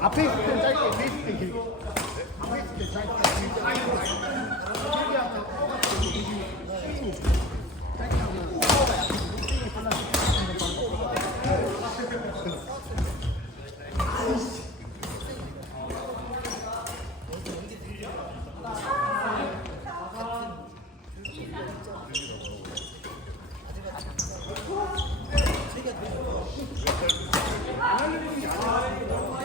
앞에 있을 때 짧게, 뒤에 있을 때 길게. 앞에 있을 때 짧게, 뒤에 있을 때 길게. 길게 하면 스윙이 짧게 하면 파워가 약해지고 스윙이 빨라져. 저기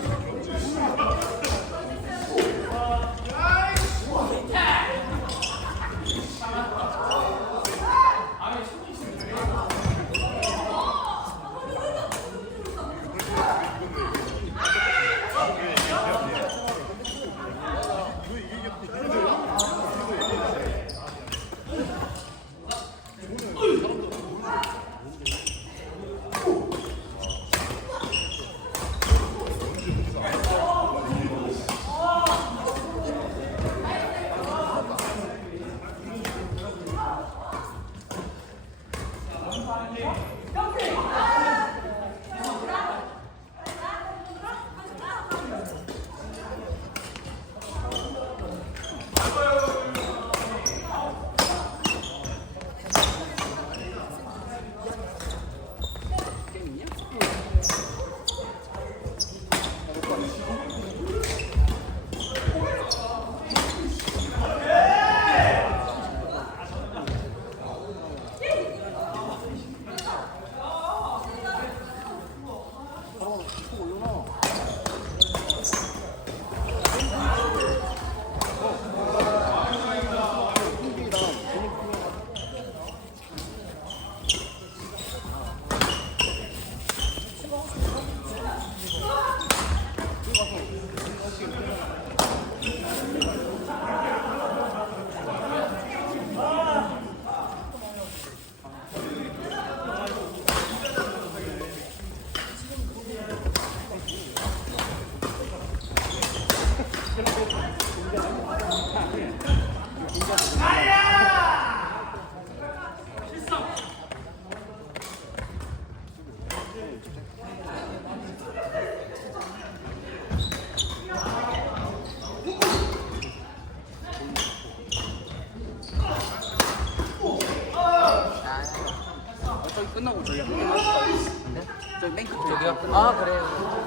끝나고 저기 한개 마실까? 네? 저기 맨 끝 저기요? 아 그래요.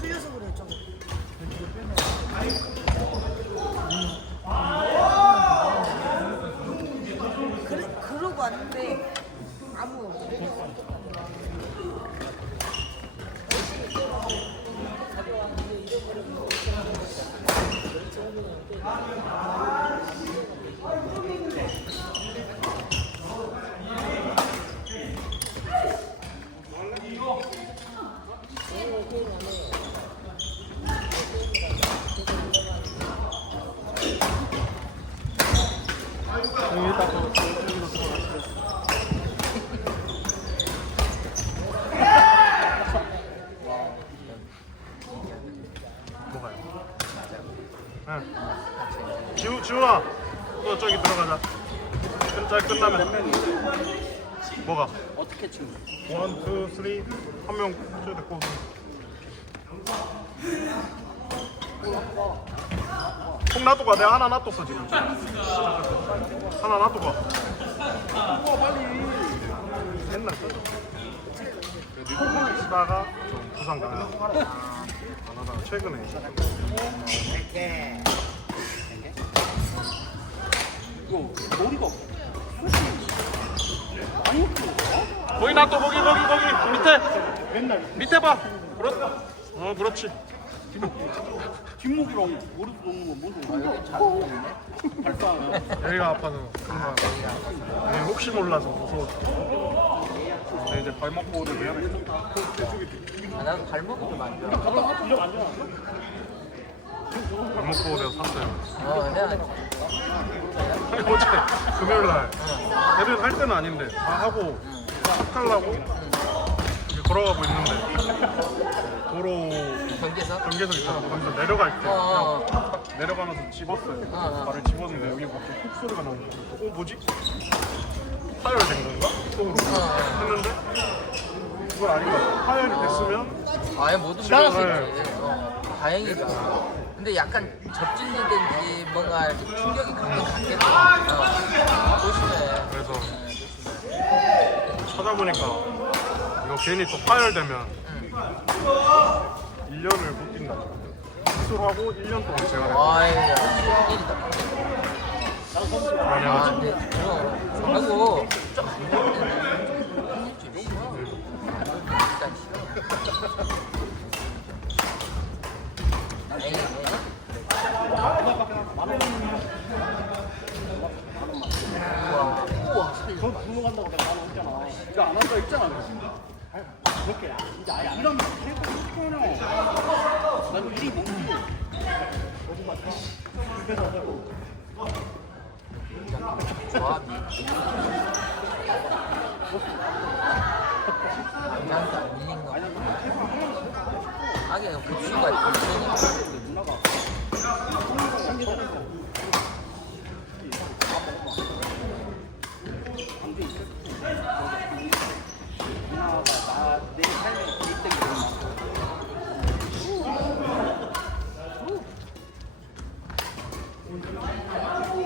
풀려서 그래 좀. 그래 그러고 왔는데 아무 응. 지우, 지우아, 너 저기 들어가자. 끝, 잘 끝나면. 뭐가? 어떻게 치는 거야? 원, 투, 쓰리. 한명 저기 됐고. 콩 놔두고 가. 내가 하나 놔뒀어 지금. 하나 놔두고 가. 맨날 떠져. 치다가 좀 부상 당하고 안 하다가 최근에 이제 거 기 놔둬 거기 거기 거기 밑에 밑에 봐 그렇 어 그렇지 뒷목이랑 머리도 없는 건 뭔데? 여기가 아파서 그런 거 같아. 네, 혹시 몰라서 무서워. 네, 이제 발목 보호를 해야겠다. 아, 나도 발목이 좀 안 좋아. 발목 보호대를 샀어요. 어, 아니 어제 금요일 날 애들 할 때는 아닌데 다 하고 탁 하려고 이렇게 걸어가고 있는데 도로 경계에서 경계석 있잖아. 거기서 내려갈 때 어, 어. 그냥 탁 내려가면서 집었어요. 어, 어. 발을 집었는데 여기 갑자기 훅 소리가 나는 거야. 어 뭐지? 파열된 건가? 속으로 어. 했는데 그걸 아닌가? 파열이 됐으면 아예 모든 지금, 모르겠지. 어, 다행이다. 근데 약간 접진된지 뭔가 이렇게 충격이 가끔 갔겠네. 어. 조심해. 그래서 네, 찾아보니까 이거 괜히 또 파열되면 응. 1년을 못 뛴다. 수술하고 1년 동안 제가 아이야, 일이다. 아, 그러냐고 근데 그럼 하고 좀안 되는데 좀 쉬어. 일단 쉬어. 다행이네. 우와, 우와, 살려. 분노 간다고 내가 나는 했잖아. 이거 안 한다 했잖아. 내가. 그렇게 이제 아예 안 이러면 계속 이렇게 하냐. 난 일이 너무 거. 하긴 급수가 있으니까. 누나가 나내 삶의 1등이 되는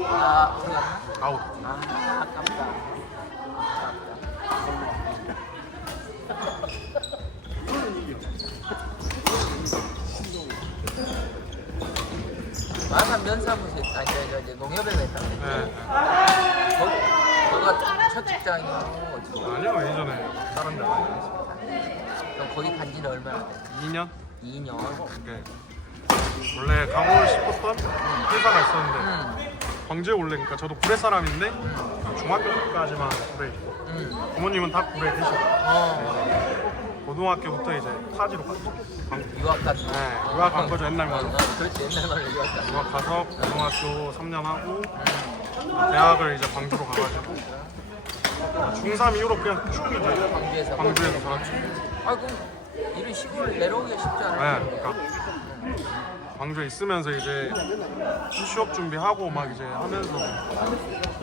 아, 들어갔나? 아웃. 아, 아깝다. 마산 면사무소 아니 저, 저, 저 농협에 했다. 네. 거, 거가 첫 직장이고 어떻게? 아니요 예전에 다른 데 다녔어요. 그럼 거기 간 지는 얼마나 됐어? 2년? 2년. 네. 원래 가고 싶었던 회사가 있었는데 응, 광주에 원래 그러니까 저도 구례 사람인데 중학교 때까지만 구례에 있고 응. 부모님은 다 구례에 계시고 어, 고등학교부터 이제 타지로 갔죠. 유학 갔네. 네, 유학 간 거죠, 옛날 말로. 어, 그렇지 옛날 말로 유학 가서 고등학교 3년 하고 대학을 이제 광주로 가가지고 중3 이후로 그냥 쭉 이제 광주에서. 광주에서 살았죠. 아 그럼 이런 시골 내려오기가 쉽지 않아. 네, 그러니까 광주에 있으면서 이제 취업 준비하고 막 이제 하면서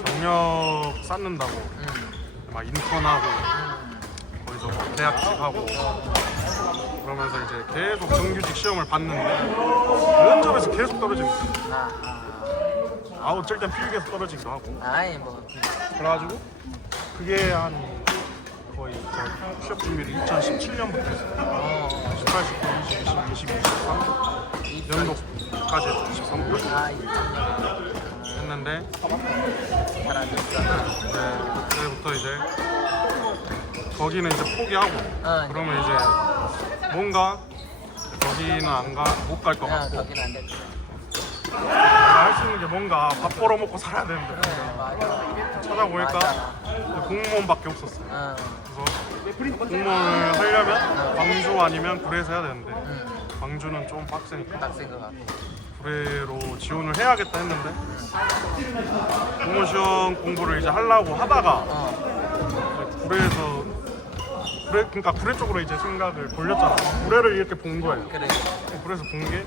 경력 쌓는다고 응. 막 인턴하고 거기서 막 계약직하고 그러면서 이제 계속 정규직 시험을 봤는데 면접에서 계속. 아, 아. 아 어쩔 땐 필기에서 떨어지기도 하고 아이 뭐. 그래가지고 그게 한 거의 저 취업 준비를 2017년부터 했어요. 어. 18, 19, 20, 20, 22, 23 연도까지 했죠. 23년 아, 이 했는데 잘하니까. 네, 그때부터 이제 거기는 이제 포기하고 어, 그러면 이제 뭔가 거기는 안 가 못 갈것 야, 같고 거기는 안 돼. 내가 할 수 있는 게 뭔가 밥 벌어 먹고 살아야 되는데. 찾아보니까 공무원밖에 없었어요. 어. 그래서 공무원을 하려면 광주 아니면 구례에서 해야 되는데 응. 광주는 좀 빡세니까. 구례로 지원을 해야겠다 했는데 공무원 시험 공부를 이제 하려고 하다가 어. 구례에서 구례 그러니까 구례 쪽으로 이제 생각을 돌렸잖아. 구례를 이렇게 본 거예요. 그래. 그래서 본 게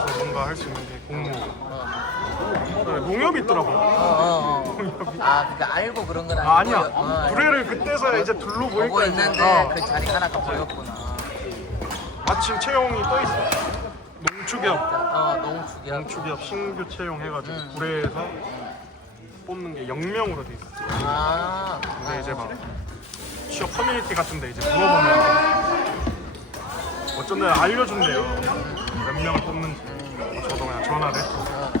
그래서 뭔가 할 수 있는 게. 어. 네, 농협이 있더라고요. 어, 어, 어. 아, 그러니까 알고 그런 건 아니고. 아, 아니야. 어, 구례를 그때서야 이제 둘로 보고 보니까 이제 있는데 어, 그 자리 하나가 보였구나. 마침 채용이 떠 있어. 농축협, 어, 농축이야. 농축협 신규 채용해가지고 음. 구례에서 뽑는 게 0명으로 돼 있었어. 아. 근데 이제 막 취업 커뮤니티 같은데 이제 물어보면 어쩐 날 알려준대요. 몇 명을 뽑는지. 저도 그냥 전화를. 어.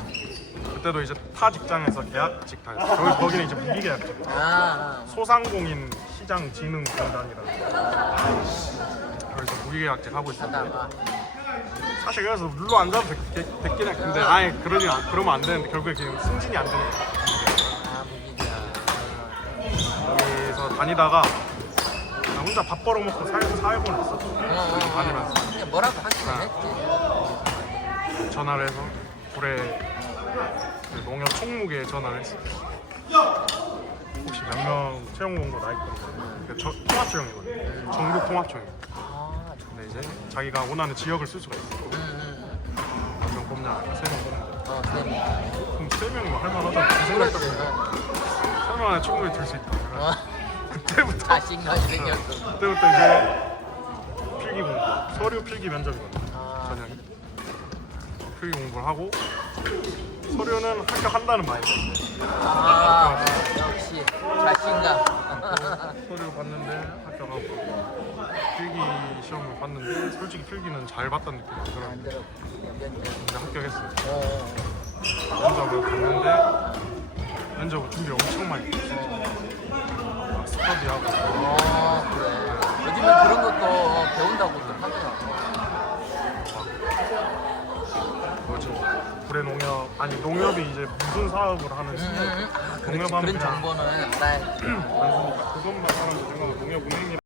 그때도 이제 타 직장에서 계약직 다 했어요. 거기, 거기는 이제 무기계약직. 아, 소상공인 시장 진흥 공단이라는 그래서 무기계약직 하고 있었는데 사실 그래서 룰로 안 잡아도 됐, 됐긴 해 근데 아예 그러니 안- 그러면 안 되는데 결국에 그냥 승진이 안 되는 거야 아 무기자. 여기서 다니다가 그냥 혼자 밥 벌어먹고 살, 살곤 했어 어, 어, 다니면서 어. 그냥 뭐라도 하기는 했지. 전화를 해서 고래 그 농협 총무계에 전화를 했어 혹시 몇 명 채용 공고 나 있던데 그 저- 통합 채용이거든 전국 통합 채용 아, 좋- 근데 이제 자기가 원하는 지역을 쓸 수가 있어 음, 음, 몇명 뽑냐 세명 음. 어, 재밌다. 그럼 세 명이면 할만하잖아 그 그렇지. 생각했거든 할만한 충분히 들 수 있다 그래서 어, 그때부터 자신감이 생겼어. 그때부터 이제 필기 공부 서류 필기 면접이거든 아. 필기 공부를 하고 서류는 합격한다는 마인드 아, 역시 자신감. 서류 봤는데 합격하고 필기 시험을 봤는데 솔직히 필기는 잘 봤다는 느낌이 안 들었는데. 근데 합격했어요 어, 면접을 갔는데 면접 준비 엄청 많이 했어요 막 스터디하고 어, 그래. 요즘에 그런 것도 배운다고들 하더라고. 뭐지 불의 농협 아니 농협이 이제 무슨 사업을 하는지 음, 아, 그렇지. 농협하면 그런 그냥 정보는 알아야지. 단순히 그것만 사람들 생각하고